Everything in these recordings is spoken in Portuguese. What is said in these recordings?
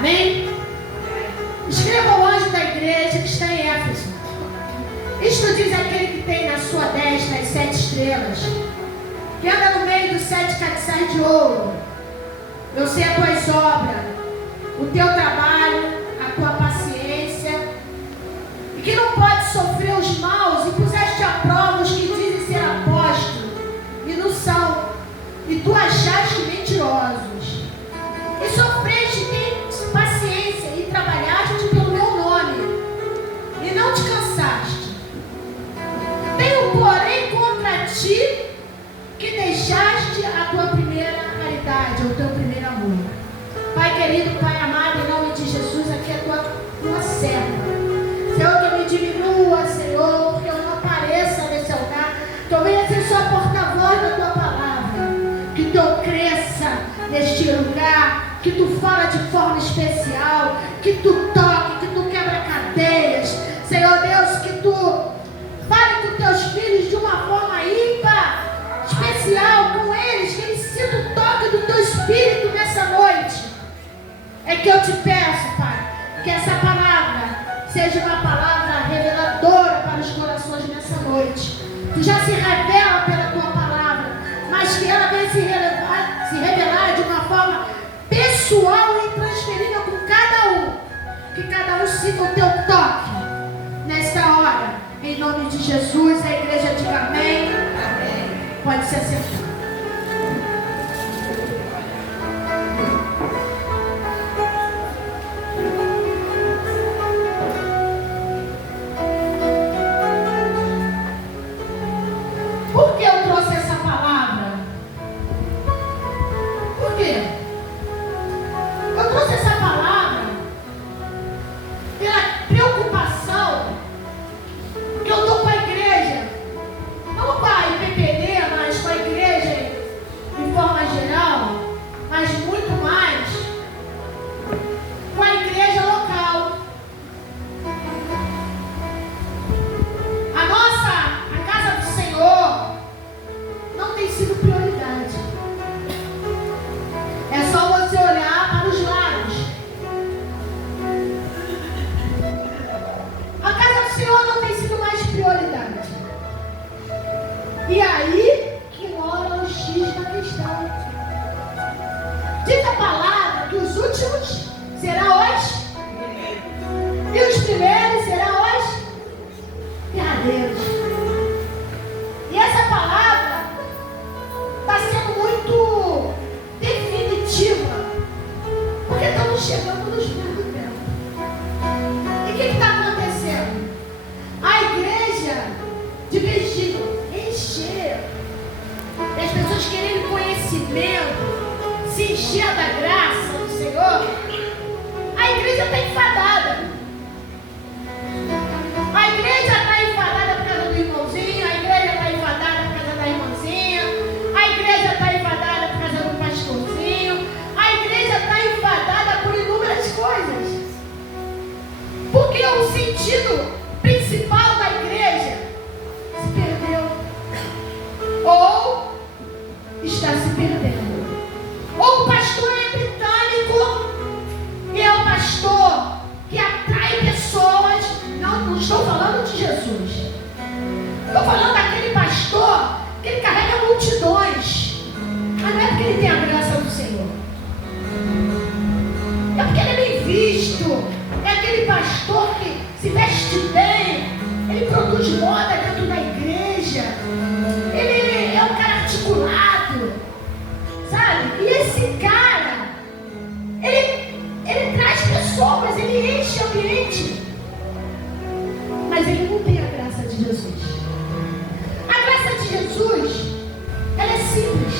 Amém? Escreva ao anjo da igreja que está em Éfeso. Isto diz aquele que tem na sua destra as 7 estrelas, que anda no meio dos 7 castiçais de ouro. Eu sei as tuas obras, o teu trabalho, a tua paciência, e que não pode sofrer os maus, e puseste à prova os que dizem ser apóstolos, e não são, e tu achaste mentirosos. E sofreste, tens paciência, e trabalhaste pelo meu nome, e não te cansaste. Tenho, porém, contra ti que deixaste a tua primeira caridade, o teu primeiro amor. Pai querido, Pai amado, em nome de Jesus, aqui é a tua serva. Senhor, que eu me diminua, Senhor, porque eu não apareça nesse altar, que eu venha ser só porta-voz da tua palavra, que tu cresça neste lugar, que tu fala de forma especial, que tu toque, que tu quebra cadeias, Senhor Deus, que tu fale com teus filhos de uma forma ímpar, especial com eles, que eles sintam o toque do teu Espírito nessa noite. É que eu te peço, Pai, que essa palavra seja uma palavra reveladora para os corações nessa noite. Tu já se revela pela tua palavra, mas que ela venha se revelar de uma forma pessoal e intransferível com cada um. Que cada um sinta o teu toque nesta hora. Em nome de Jesus, a igreja diga amém. Amém. Pode se assentar. Por que eu trouxe essa palavra? Por quê? Eu trouxe essa palavra pela preocupação que eu estou com a igreja, não com a IPPD, mas com a igreja de forma geral, mas muito mais com a igreja local. A casa do Senhor não tem sido prioridade. É só você olhar para os lados. A casa do Senhor não tem sido mais prioridade. E aí que mora o X da questão. Diz a palavra que os últimos serão os e os primeiros serão os verdadeiros. E essa palavra está sendo muito definitiva, porque estamos chegando nos fins do tempo. E o que está acontecendo? A igreja, de vez de encher, e as pessoas querendo conhecimento, se encher da graça do Senhor, a igreja está enfadada. A igreja está enfadada por causa do irmãozinho, a igreja está enfadada por causa da irmãzinha, a igreja está enfadada por causa do pastorzinho, a igreja está enfadada por inúmeras coisas. Porque o sentido principal da igreja se perdeu. Ou está se perdendo. Ou o pastor é britânico e é o pastor que atrai pessoas. Não estou falando de Jesus. Estou falando daquele pastor que ele carrega multidões. Mas não é porque ele tem a graça do Senhor. É porque ele é bem visto. É aquele pastor que se veste bem. Ele produz moda dentro da igreja. Ele é um cara articulado. Sabe? E esse cara, ele traz pessoas, ele enche o ambiente. Mas ele não tem a graça de Jesus. A graça de Jesus, ela é simples.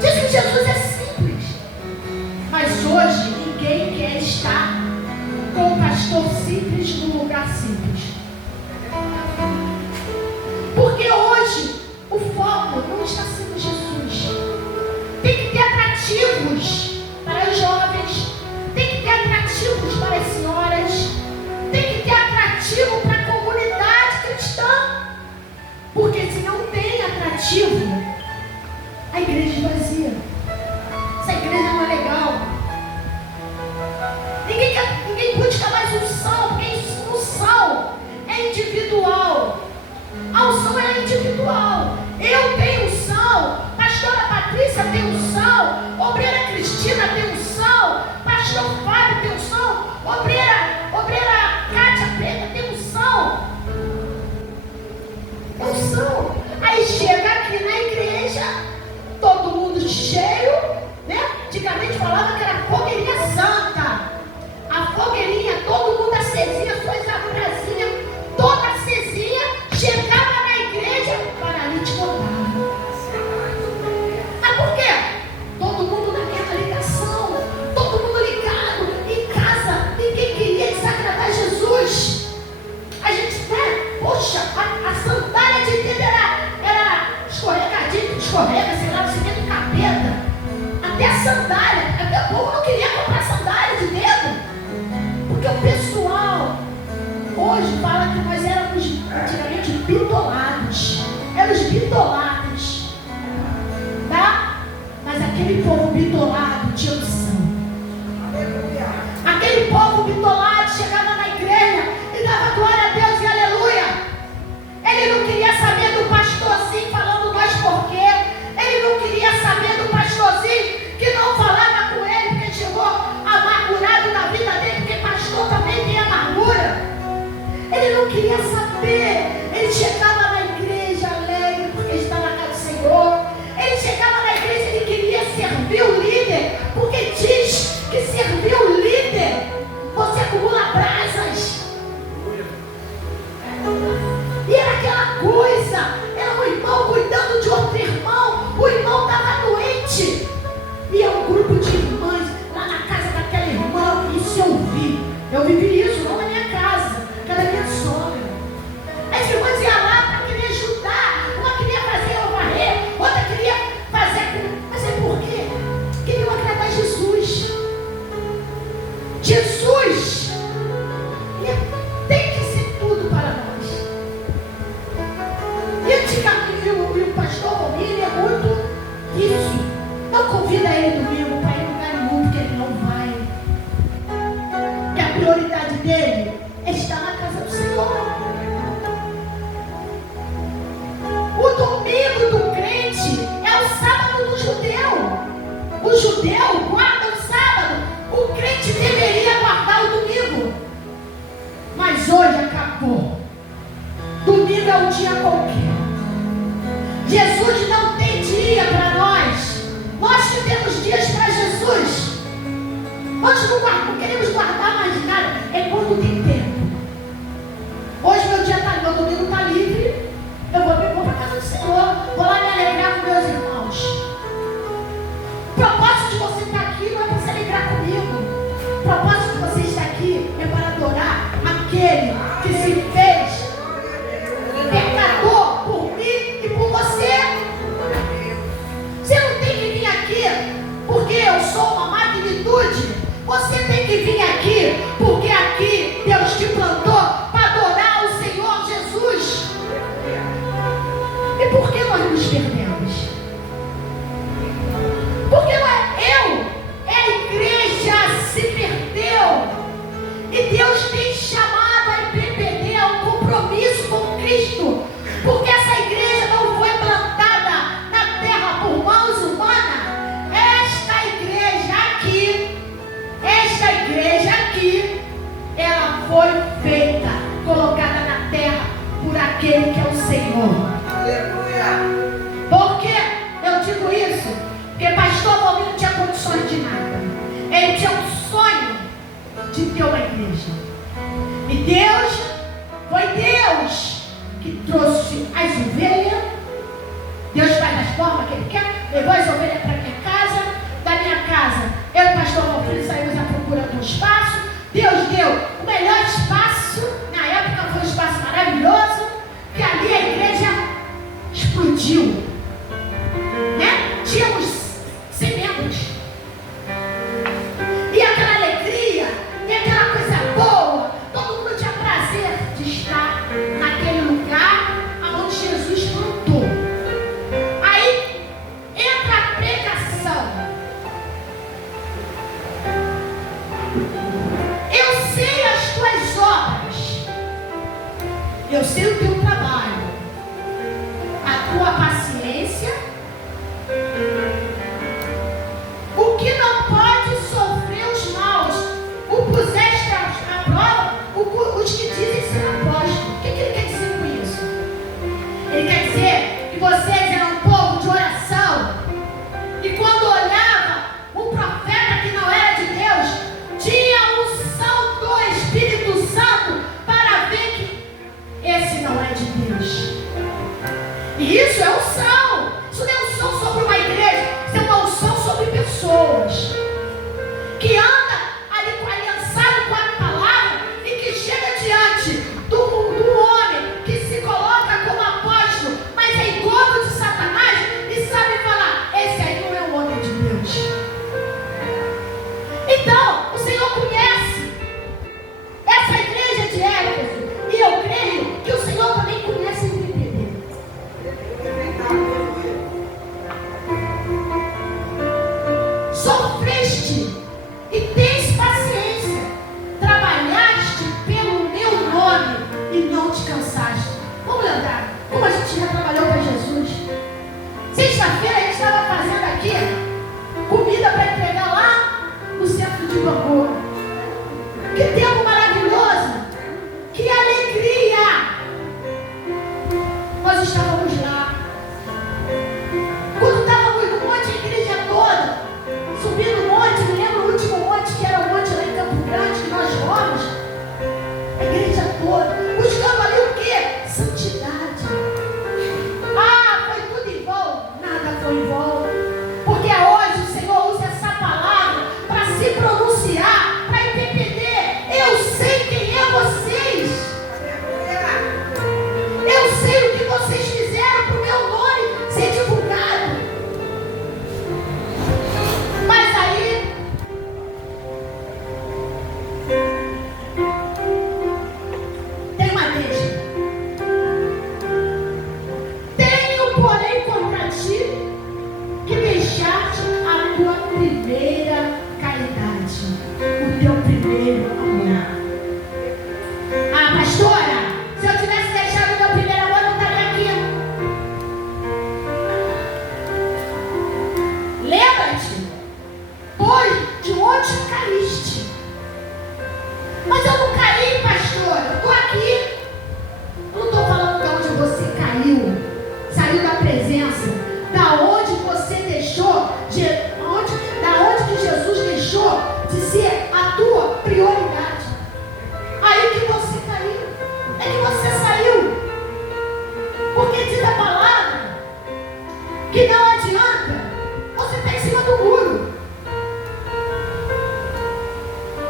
Diz que Jesus é simples. Mas hoje ninguém quer estar com o pastor simples no lugar simples. Porque hoje o foco não está sendo Jesus. Tem que ter atrativos para os jovens, tem que ter atrativos para as senhoras, tem que ter atrativo para a comunidade cristã. Porque se não tem atrativo, a igreja esvazia. Essa igreja não é legal. Obreira Cátia Preta tem unção. Unção. Aí chega aqui na igreja, todo mundo cheio, né? Antigamente falava que era fogueirinha santa. A fogueirinha, todo mundo acesinha, suas abrasinhas, toda acesinha, chegava na igreja, paralítico andava. Ah, por quê? Todo mundo na mesma ligação, todo mundo ligado, em casa, ninguém queria desagradar Jesus. A gente, né? Poxa, a sandália de dedo era escorrega, sei lá, no cimento do capeta. Até a sandália, até o povo não queria comprar sandália de dedo. Porque o pessoal hoje fala que nós éramos antigamente bitolados. Éramos bitolados. Tá? Mas aquele povo bitolado tinha unção. Aquele povo bitolado chegava na igreja e dava glória a Deus e aleluia. Ele não queria saber do pastorzinho falando nós por quê. Ele não queria saber do pastorzinho que não falava com ele porque chegou amargurado na vida dele, porque pastor também tem amargura. Ele não queria saber. Ele chegava na igreja alegre porque está na casa do Senhor. Ele chegava na igreja e ele queria servir o líder, porque diz que servir o líder você acumula brasas. E era aquela coisa, era um irmão cuidando de outro irmão, o irmão estava doente, e é um grupo de irmãs lá na casa daquela irmã, isso eu vivi isso, não na minha casa, era da minha sogra. As irmãs iam lá para querer ajudar, uma queria fazer o varrer, outra queria fazer, mas é por quê? Queriam agradar Jesus. Jesus tem que ser tudo para nós. E o pastor Romilho é muito isso. Não convida ele domingo para ir em lugar nenhum, porque ele não vai. E a prioridade dele é estar na casa do Senhor. O domingo do crente é o sábado do judeu. O judeu guarda o sábado. O crente deveria guardar o domingo. Mas hoje acabou. Domingo é um dia qualquer. Jesus não tem dia para nós. Nós que temos dias para Jesus. Nós não queremos guardar mais nada. É quando tem tempo. Hoje meu dia meu domingo está livre. Eu vou para a casa do Senhor. Vou lá me alegrar com meus irmãos. O propósito de você estar aqui não é para se alegrar comigo. O propósito de você estar aqui é para adorar aquele que se fez pecador por mim e por você. Você não tem que vir aqui porque eu sou uma magnitude. Você tem que vir aqui porque aqui Deus te plantou para adorar o Senhor Jesus. E por que nós nos perdemos? Porque não é eu, é a igreja se perdeu. E Deus tem chamado a IPPD a um compromisso com Cristo. Porque essa igreja não foi plantada na terra por mãos humanas. Esta igreja aqui, ela foi feita, colocada na terra por aquele que é o Senhor. Aleluia. Por que eu digo isso? Porque pastor Valmir não tinha condições de nada. Ele tinha um sonho de ter uma igreja. E foi Deus que trouxe as ovelhas. Deus faz das formas que Ele quer. Levou as ovelhas para minha casa. Da minha casa, eu e o pastor Valmir saímos à procura de um espaço. Deus deu o melhor espaço. Na época foi um espaço maravilhoso. Que ali a igreja explodiu. Né? Tínhamos 100 membros. E aquela alegria, e aquela coisa boa. Todo mundo tinha prazer de estar naquele lugar onde Jesus plantou. Aí entra a pregação. Eu sei as tuas obras. Eu sei o teu trabalho. A tua paciência. O que não pode sofrer os maus. O puseste a de louvor. Que tempo maravilhoso! Que alegria! Nós estávamos lá. Quando estávamos no monte, a igreja toda, subindo o monte, me lembro o último monte, que era o monte lá em Campo Grande, que nós fomos. A igreja toda, buscando ali o quê? Santidade. Ah, foi tudo em vão? Nada foi em vão. Porque hoje o Senhor usa essa palavra para se pronunciar, para entender. Eu sei quem é vocês. Eu sei o que vocês fizeram para o meu nome ser divulgado. Mas aí, tem uma deixa. Tenho, porém, contra ti que deixaste a tua primeira caridade, o teu primeiro amor. Ah, pastora, se eu tivesse deixado o meu primeiro amor, eu não estaria aqui. Lembra-te, pois de onde caíste. Mas eu não caí, pastor, eu estou aqui. Eu não estou falando de onde você caiu, saiu da presença, da onde você deixou, da onde que Jesus deixou de ser a tua prioridade. Aí que você caiu, é que você saiu. Porque diz a palavra que não adianta você estar em cima do muro.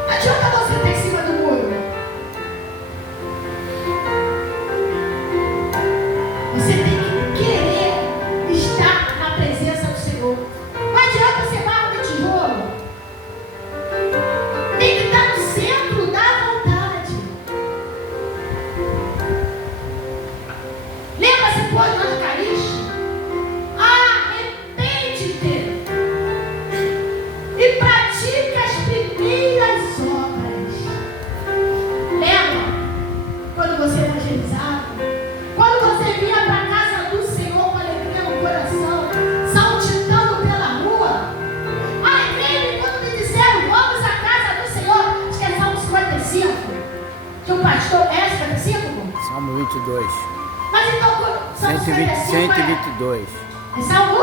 Não adianta você estar em cima do muro. Você tem que querer estar na presença do Senhor. Não adianta ser barro de tijolo. Tem que estar no centro da vontade. Lembra-se, pois, onde caíste? Arrepende-te e pratica as primeiras obras. Lembra? Quando você evangelizava, quando você vinha para a casa do Senhor com alegria no coração, saltitando pela rua. Alegrei-me quando me disseram, vamos à casa do Senhor. Acho que é Salmo 55. Que o pastor é 55? Salmo 22. Mas então, Salmo 55 122. é Salmo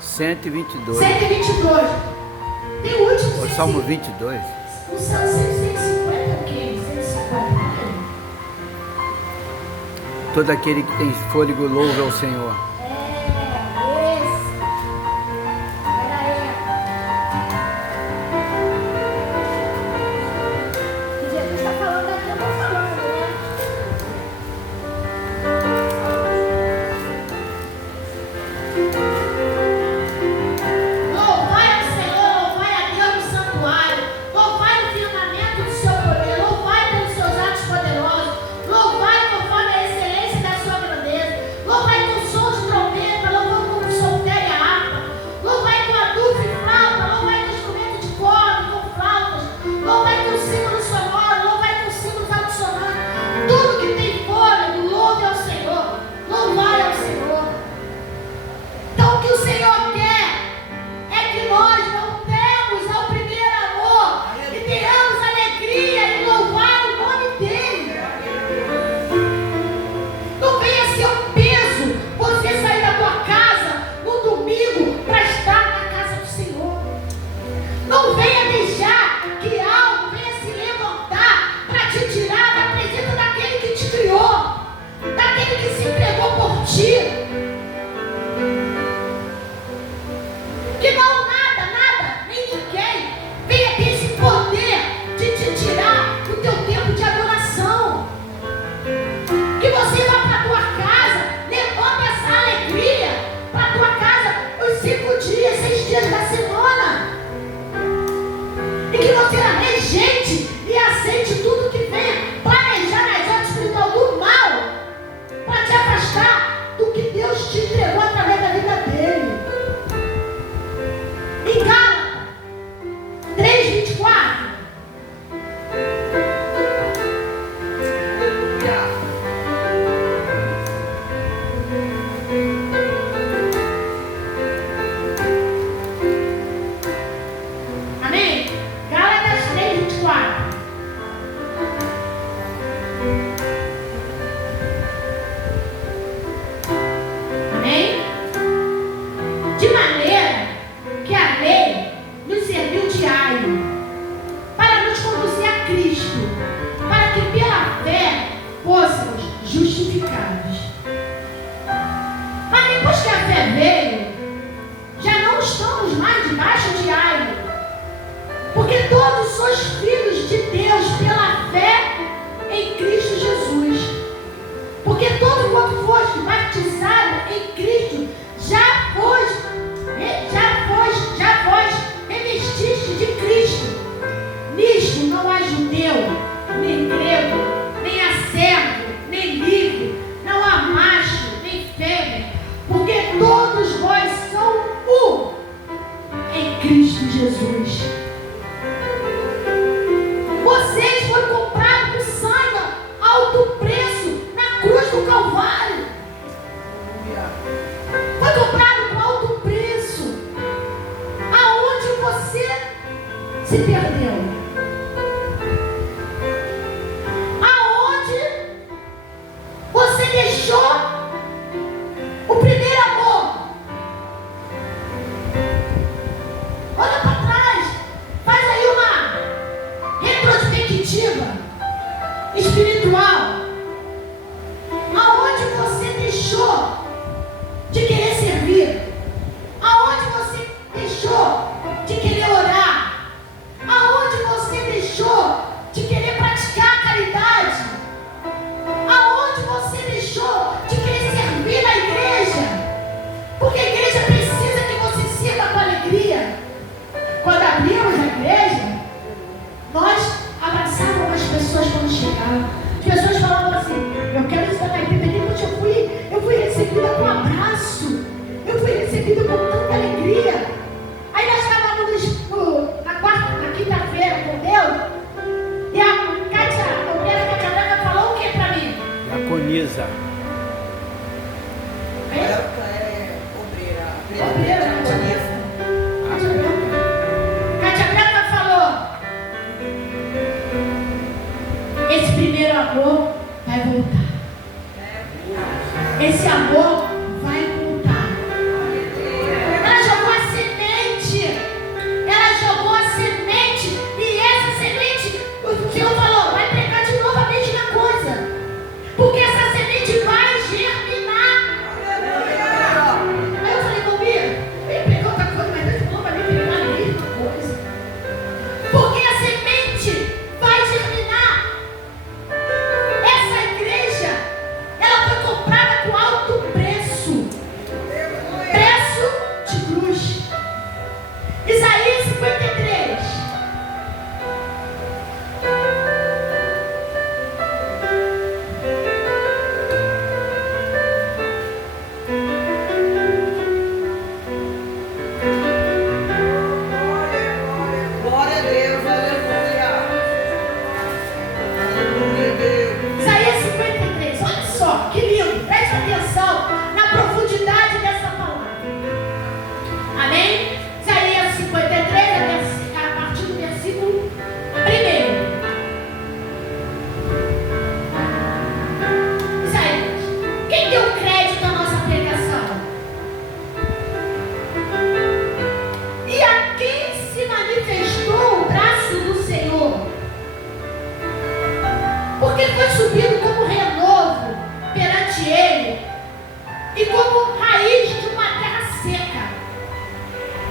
122. 122. Tem o último O Salmo 22. O Salmo 150 é o quê? 150. Todo aquele que tem fôlego louve ao Senhor. É, esse. Pera aí. Que Jesus está falando aqui, eu estou falando, né? Louvai ao Senhor, louvai a Deus no santuário, louvai no firmamento do seu poder, louvai pelos seus atos poderosos, louvai conforme a excelência da sua grandeza, louvai com som de trombeta, louvai com solteira e harpa, louvai com adufo e flauta, louvai com instrumento de corda, com flautas, louvai com símbolos sonoros, louvai com símbolos altissonantes, tudo que tem fôlego, louve ao Senhor, louvai ao Senhor. Então o que o Senhor quer é que nós voltemos ao primeiro amor e tenhamos alegria em louvar o nome dEle. Não venha ser um peso você sair da tua casa no domingo para estar na casa do Senhor. Não venha deixar que algo venha se levantar para te tirar da presença daquele que te criou, daquele que se entregou por ti. Que não nada, nem ninguém venha ter esse poder de te tirar do teu tempo de adoração. Que você vá para a tua casa, levando essa alegria para a tua casa os 5 dias, 6 dias da semana. E que você rejeite e aceite tudo que venha planejar nas obras espirituais do mal para te afastar do que Deus te entregou através da vida dele. Em Gálatas 3:24. Amém? Gálatas As pessoas falavam assim, eu quero estar na igreja, eu fui recebida com um abraço, eu fui recebida com tanta alegria. Aí nós estávamos na quinta-feira com Deus, e a obreira Cátia Branca falou o que para mim? Diaconisa. Obreira Cátia Branca falou, esse primeiro amor vai voltar. Esse amor vai voltar. Ela jogou a semente. E essa semente, o Senhor falou, vai pregar de novo a mesma coisa. Porque essa semente vai germinar. Aí eu falei, Bobia, vem pregar outra coisa, mas Deus falou para mim pregar a mesma coisa. Porque a semente vai germinar. Essa igreja, ela foi comprada com alto preço. Preço de cruz. Isaías 53. Glória a Deus, aleluia. Aleluia, Deus. Isaías 53. Olha só, que lindo. Preste atenção na profundidade dessa palavra. Amém? Isaías 53, a partir do versículo 1. Isaías, quem deu crédito à nossa pregação? E a quem se manifestou o braço do Senhor? Porque foi subido como renovo perante ele e como raiz de uma terra seca.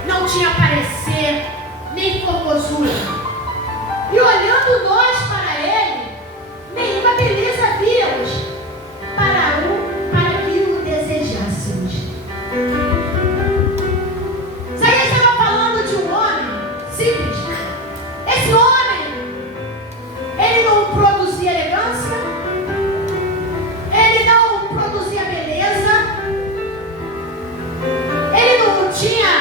Não tinha parecer nem formosura. E olhando nós para ele, nenhuma beleza víamos para que o desejássemos. Isaías estava falando de um homem simples. Esse homem, ele não produzia elegância, ele não produzia beleza, ele não tinha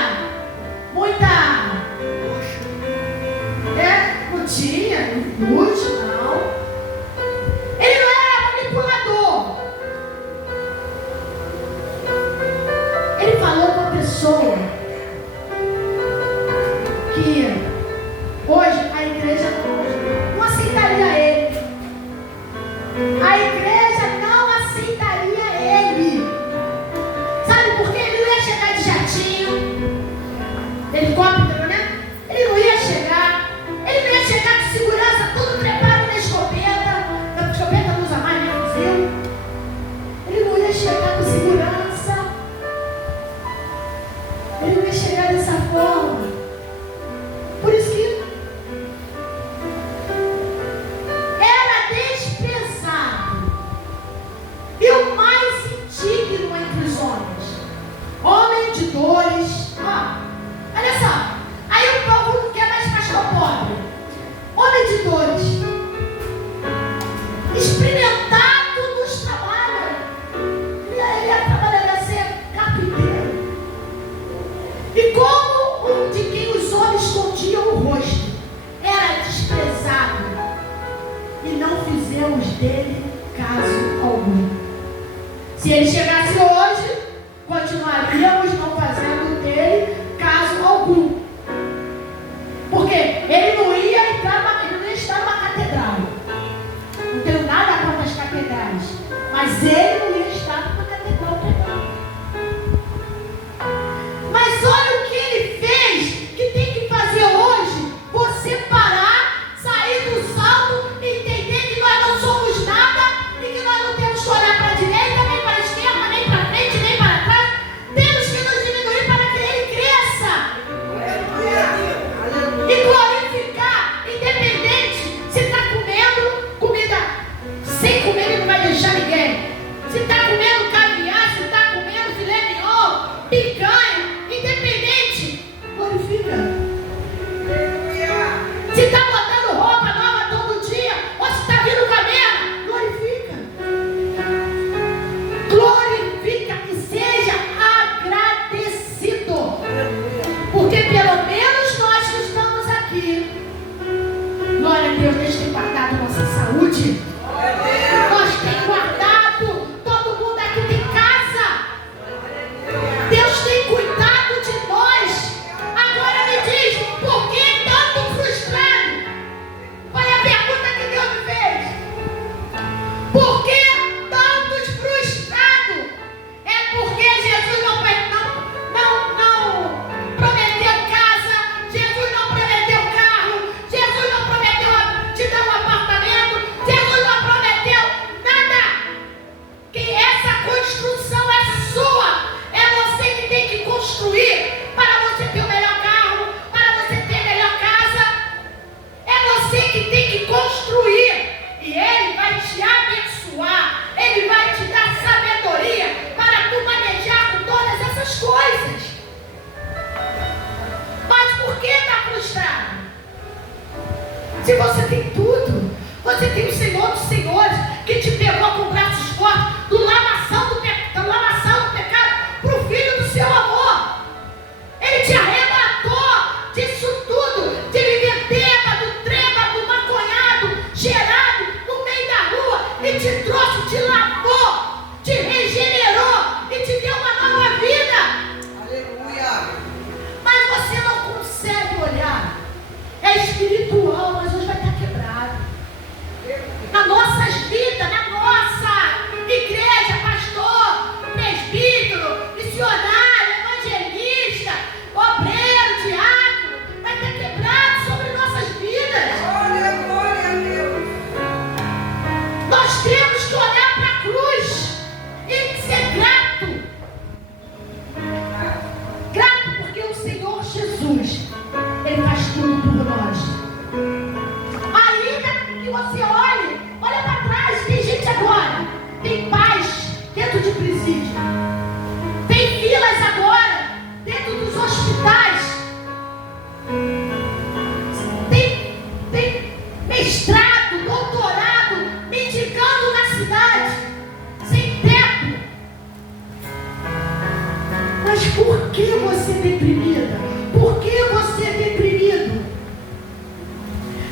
muita. Não tinha luxo, não. Ele não era manipulador. Ele falou com a pessoa que hoje a igreja não aceitaria ele. A igreja não aceitaria ele. Sabe por quê? Ele não ia chegar de jatinho, helicóptero, né? Ele não ia chegar. Ele não ia chegar de segurança, tudo preparado na escopeta. A escopeta não usa mais, né? Fuzil. Ele não ia chegar com segurança. Ele não ia chegar dessa forma. Por isso que era desprezado e o mais indigno entre os homens, homem de dores. Olha só, aí o povo não quer mais pastor pobre, homem de dores, experimentado nos trabalhos. E aí ele ia trabalhar, ia ser carpinteiro. E como um de quem os homens escondiam o rosto, era desprezado, e não fizemos dele caso algum. Se ele chegasse hoje, continuaríamos não fazendo dele caso algum. Porque ele não ia entrar, ele não ia estar numa catedral. Não tenho nada contra as catedrais, mas ele não ia estar numa catedral pregando. Mas olha o que ele fez, que tem que fazer hoje: você parar, sair do salto, entender que nós não somos nada e que nós não temos que olhar para a direita, nem para a esquerda, nem para Deus, Deus tem guardado nossa saúde. Nós tem guardado. Todo mundo aqui tem casa. Deus tem cuidado de nós. Agora me diz, por que tanto frustrado? Foi a pergunta que Deus me fez. Por que tantos frustrados? É porque Jesus não prometeu casa, Jesus não prometeu carro, Jesus não prometeu te dar um apartamento, Jesus não prometeu nada. Que essa construção é sua. É você que tem que construir para você ter o melhor carro, para você ter a melhor casa. É você que tem que construir. E Ele vai te abençoar. Ele vai te dar sabedoria para tu manejar com todas essas coisas. Mas por que está frustrado? Se você tem tudo, você tem o Senhor dos Senhores que te pegou com braços fortes do lamaçal do pecado para o Filho do seu amor. Ele te arrebatou disso tudo, de viver bêbado, trêbado, maconhado, cheirado no meio da rua, e te trouxe, te lavou, te regenerou e te deu uma nova vida. Aleluia. Mas você não consegue olhar. É espiritual, mas hoje vai estar quebrado. Nas nossas vidas, na nossa igreja, pastor, presbítero, missionário, evangelista, obreiro, diácono, vai estar quebrado sobre nossas vidas. Glória a Deus. Nós temos que olhar para a cruz e ser grato. Grato porque o Senhor Jesus, Ele faz tudo por nós. Ainda que você olha para trás, tem gente agora, tem pais dentro de presídio, tem filas agora dentro dos hospitais, tem mestrado, doutorado, mendigando na cidade, sem teto. Mas por que você é deprimida? Por que você é deprimido?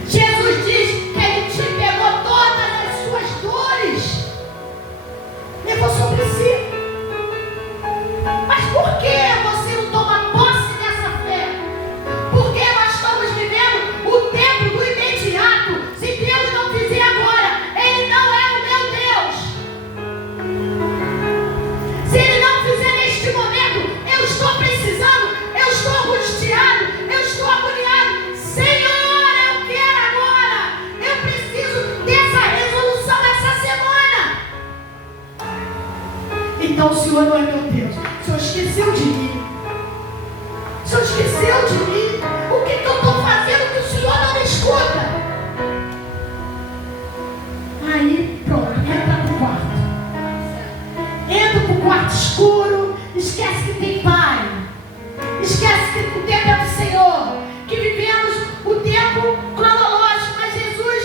Jesus diz que Ele te pegou todas as suas dores, levou sobre si. Mas por que você não toma posse dessa fé? Porque nós estamos vivendo o tempo do imediato. Se Deus não fizer agora, Ele não é o meu Deus. Se Ele não fizer neste momento, eu estou precisando, eu estou angustiado, eu estou agoniado. Senhor, eu quero agora. Eu preciso dessa resolução essa semana. Então o Senhor não é meu Deus. O Senhor esqueceu de mim. O Senhor esqueceu de mim. O que eu estou fazendo que o Senhor não me escuta? Aí, pronto, entra pro quarto. Entra pro quarto escuro. Esquece que tem Pai. Esquece que o tempo é do Senhor. Que vivemos o tempo cronológico. Mas Jesus,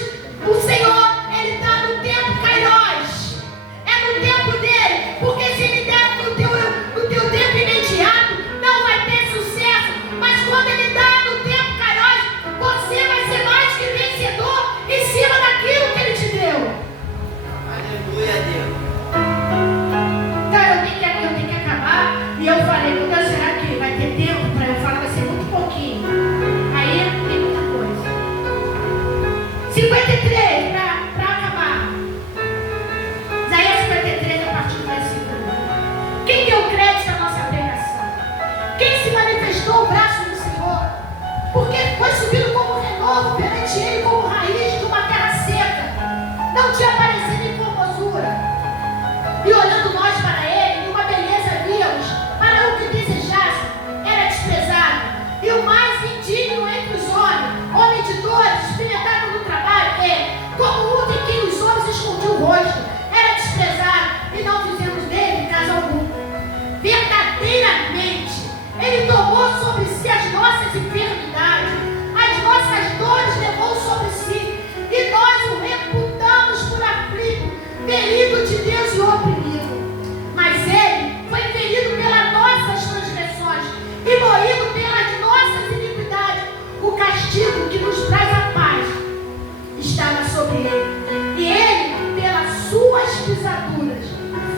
o Senhor, Ele está no tempo Kairos. É no tempo dele. Porque se Ele der no teu tempo imediato, não vai ter sucesso. Mas quando Ele dá no tempo Kairos, você vai ser mais que vencedor em cima daquilo que Ele te deu. Aleluia, Deus. Cara, eu tenho que acabar. E eu falei, meu Deus, será que vai ter tempo para eu falar? Vai ser muito pouquinho. Aí tem muita coisa. 53 para acabar. Isaías 53, a partir do versículo 1. Quem deu crédito à nossa pregação? Quem se manifestou o braço do Senhor? Porque foi subindo como renovo perante Ele, como raiz de uma terra seca. Não tinha aparecido em formosura. E olhando nós para Ele, numa beleza víamos, para o que desejasse, era desprezado. E o mais indigno entre os homens, homem de dores, experimentado no trabalho,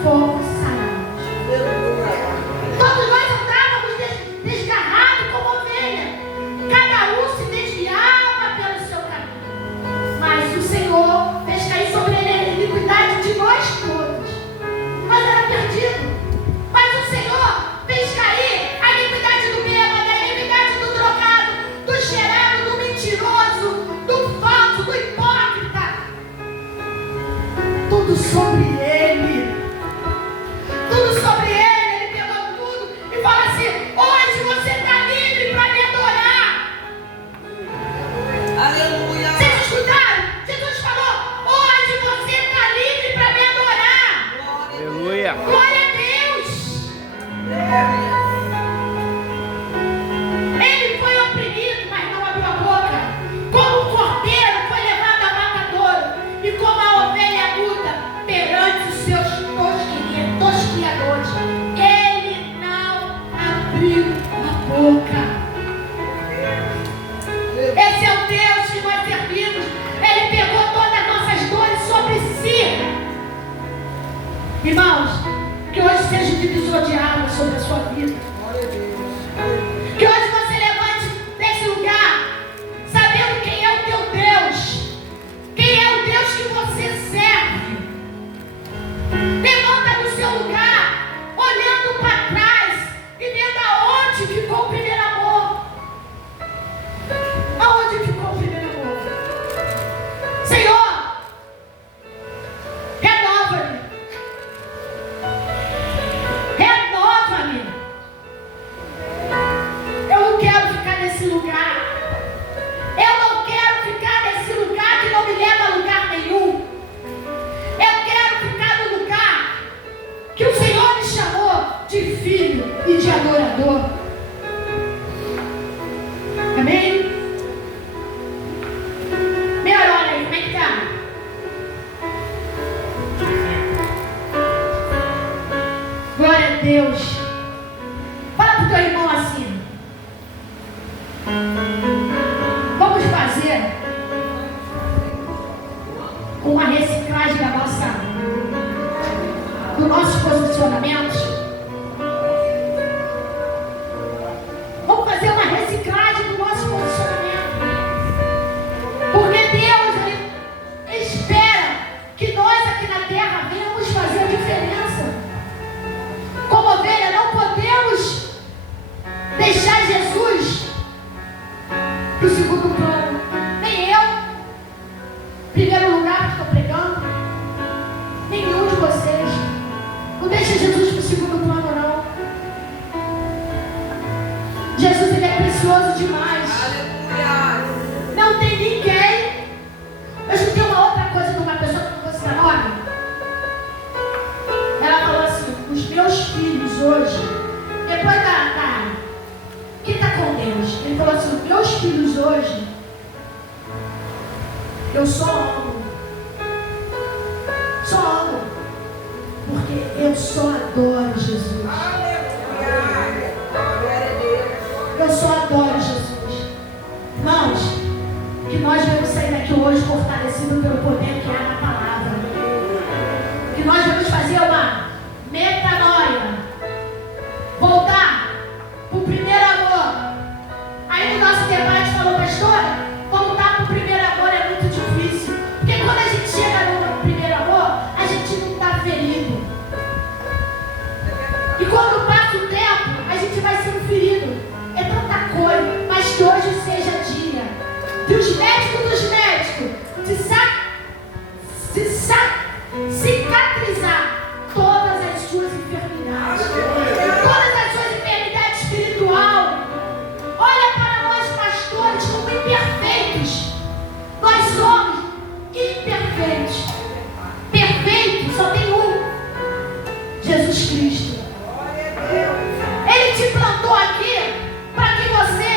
fomos sarados. Todos nós andávamos desgarrados como ovelha. Cada um se desviava pelo seu caminho. Mas o Senhor fez cair sobre ele a iniquidade de nós todos. Nós era perdido. Mas o Senhor fez cair a iniquidade do bêbado, a iniquidade do drogado, do cheirado, do mentiroso, do falso, do hipócrita. Tudo sobre ele. Tudo sobre ele. Ele pegou tudo e fala assim: hoje você está livre para me adorar. Aleluia. Vocês escutaram? Jesus falou: hoje você está livre para me adorar. Aleluia. Glória a Deus. Ele foi oprimido, mas não abriu a boca. Como um cordeiro foi levado a matadouro, e como a ovelha muda perante os seus tosquiadores, ele não abriu a boca. Esse é o Deus que nós servimos. Ele pegou todas as nossas dores sobre si. Irmãos, que hoje seja um divisor de águas sobre a sua vida. Que hoje você levante desse lugar sabendo quem é o teu Deus. Quem é o Deus que você serve. Levanta no seu lugar, olhando para trás e vendo aonde ficou o primeiro amor. Aonde ficou o primeiro amor? Senhor, renova-me. Renova-me. Eu não quero ficar nesse lugar. Eu não quero ficar nesse lugar que não me leva a lugar nenhum. Eu quero ficar no lugar que o Senhor me chamou de filho e de adorador. Amém? Melhor, olha aí, como é que tá? Glória a Deus. Fala pro teu irmão assim: vamos fazer uma reciclagem do nossos posicionamentos. Vamos fazer uma reciclagem do nosso posicionamento. Porque Deus, Ele espera que nós aqui na terra venhamos fazer a diferença. Como ovelha, não podemos deixar Jesus para o segundo plano. Nem eu, primeiro lugar que estou pregando, nenhum de vocês. Não deixe Jesus para o segundo plano, não. Jesus, Ele é precioso demais. Aleluia. Não tem ninguém. Eu escutei uma outra coisa de uma pessoa que não vou citar nome. Ela falou assim: os meus filhos hoje, depois que está com Deus, ele falou assim: os meus filhos hoje, eu só amo. Só amo. Porque eu só adoro Jesus. Aleluia. Glória a Deus. Eu só adoro Jesus. Irmãos, que nós vamos sair daqui hoje fortalecidos pelo poder que há na palavra. Que nós vamos fazer uma metanoia. Voltar para o primeiro amor. Aí no nosso debate falou: pastora, voltar para o primeiro amor é muito difícil. Porque quando a gente chega no primeiro amor, a gente não está ferido. E quando passa o tempo, a gente vai sendo ferido. É tanta coisa. Mas que hoje seja dia dos médicos de cicatrizar todas as suas enfermidades. Todas as suas enfermidades espirituais. Olha para nós, pastores, como imperfeitos. Nós somos imperfeitos. Perfeito só tem um: Jesus Cristo. Ele te plantou aqui para que você,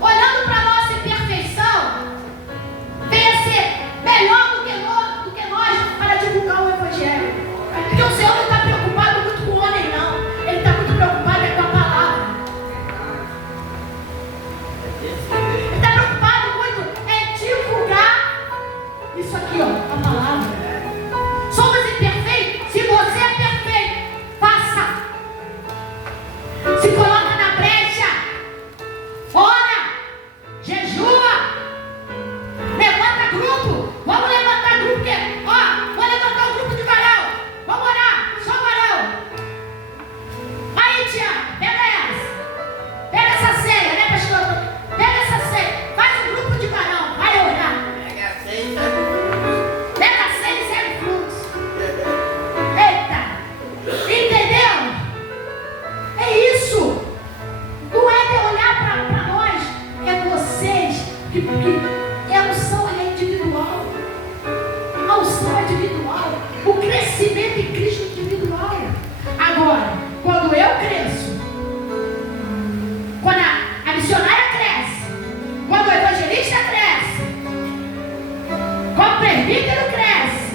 olhando para a nossa imperfeição, venha ser melhor do que nós para divulgar o Evangelho. Porque o Senhor não está preocupado muito com o homem, não. Ele está muito preocupado com a palavra. Ele está preocupado muito em divulgar isso aqui, ó, a palavra. Somos imperfeitos. Se você é individual, o crescimento em Cristo individual. Agora, quando eu cresço, quando a missionária cresce, quando o evangelista cresce, quando o presbítero cresce,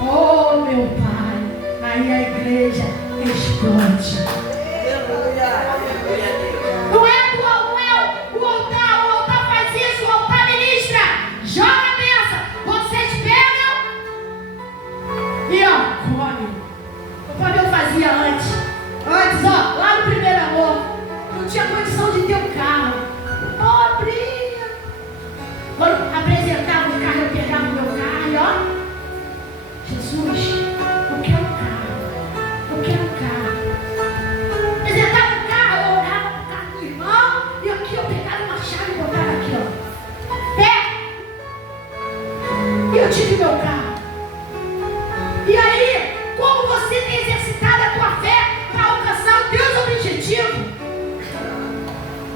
oh meu Pai, aí a igreja explode. Não é o altar faz isso, o altar ministra, joga a benção, vocês pegam e ó, come. Como eu fazia antes, ó, lá no Primeiro Amor, não tinha condição de ter um carro, pobrinha. Quando apresentava o carro, eu pegava o meu carro e ó, Jesus, eu quero um carro, eu quero um carro. Apresentava o carro, eu olhava para o carro do irmão e aqui eu pegava uma chave e botava aqui, ó, pé. E eu tive meu carro. E aí, como você tem exercitado a tua fé para alcançar os teus objetivos?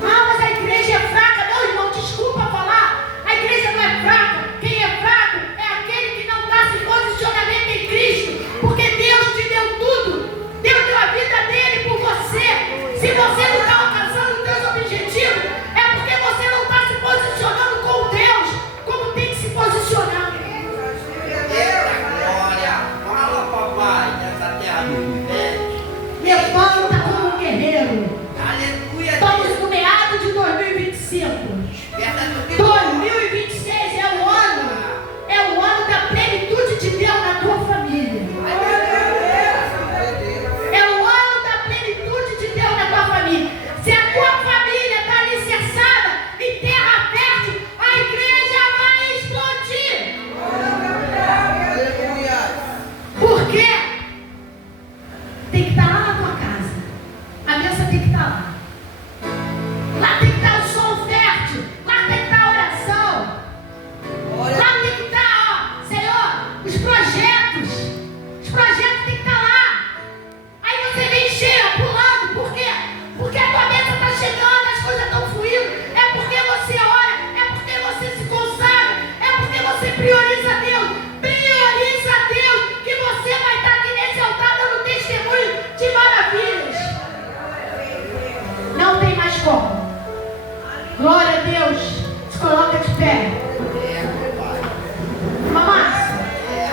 Ah, mas a igreja é fraca. Não, irmão, desculpa falar. A igreja não é fraca. Quem é fraco é aquele que não está se posicionamento em Cristo. Porque Deus te deu tudo. Deus deu a vida dele por você. Se você não está alcançando os teus objetivos, é porque você não está se posicionando com Deus como tem que se posicionar. Levanta como um guerreiro. Estamos no meado de 2025. 2026 é o ano da plenitude de Deus na tua família. É o ano da plenitude de Deus na tua família. Se a tua família está alicerçada em terra fértil, a igreja vai explodir. Por quê? Tem que estar lá na tua casa. A mesa tem que estar lá. Lá tem que estar o som fértil. Lá tem que estar a oração. Lá tem que estar, ó, Senhor, os projetos. Os projetos têm que estar lá. Aí você vem cheia, pulando. Por quê? Porque a tua mesa está chegando, as coisas estão fluindo. É porque você ora. É porque você se consagra. É porque você prioriza Deus. Prioriza Deus, que você vai estar aqui nesse altar dando testemunho de maravilhas. Não tem mais como. Glória a Deus. Se coloca de pé.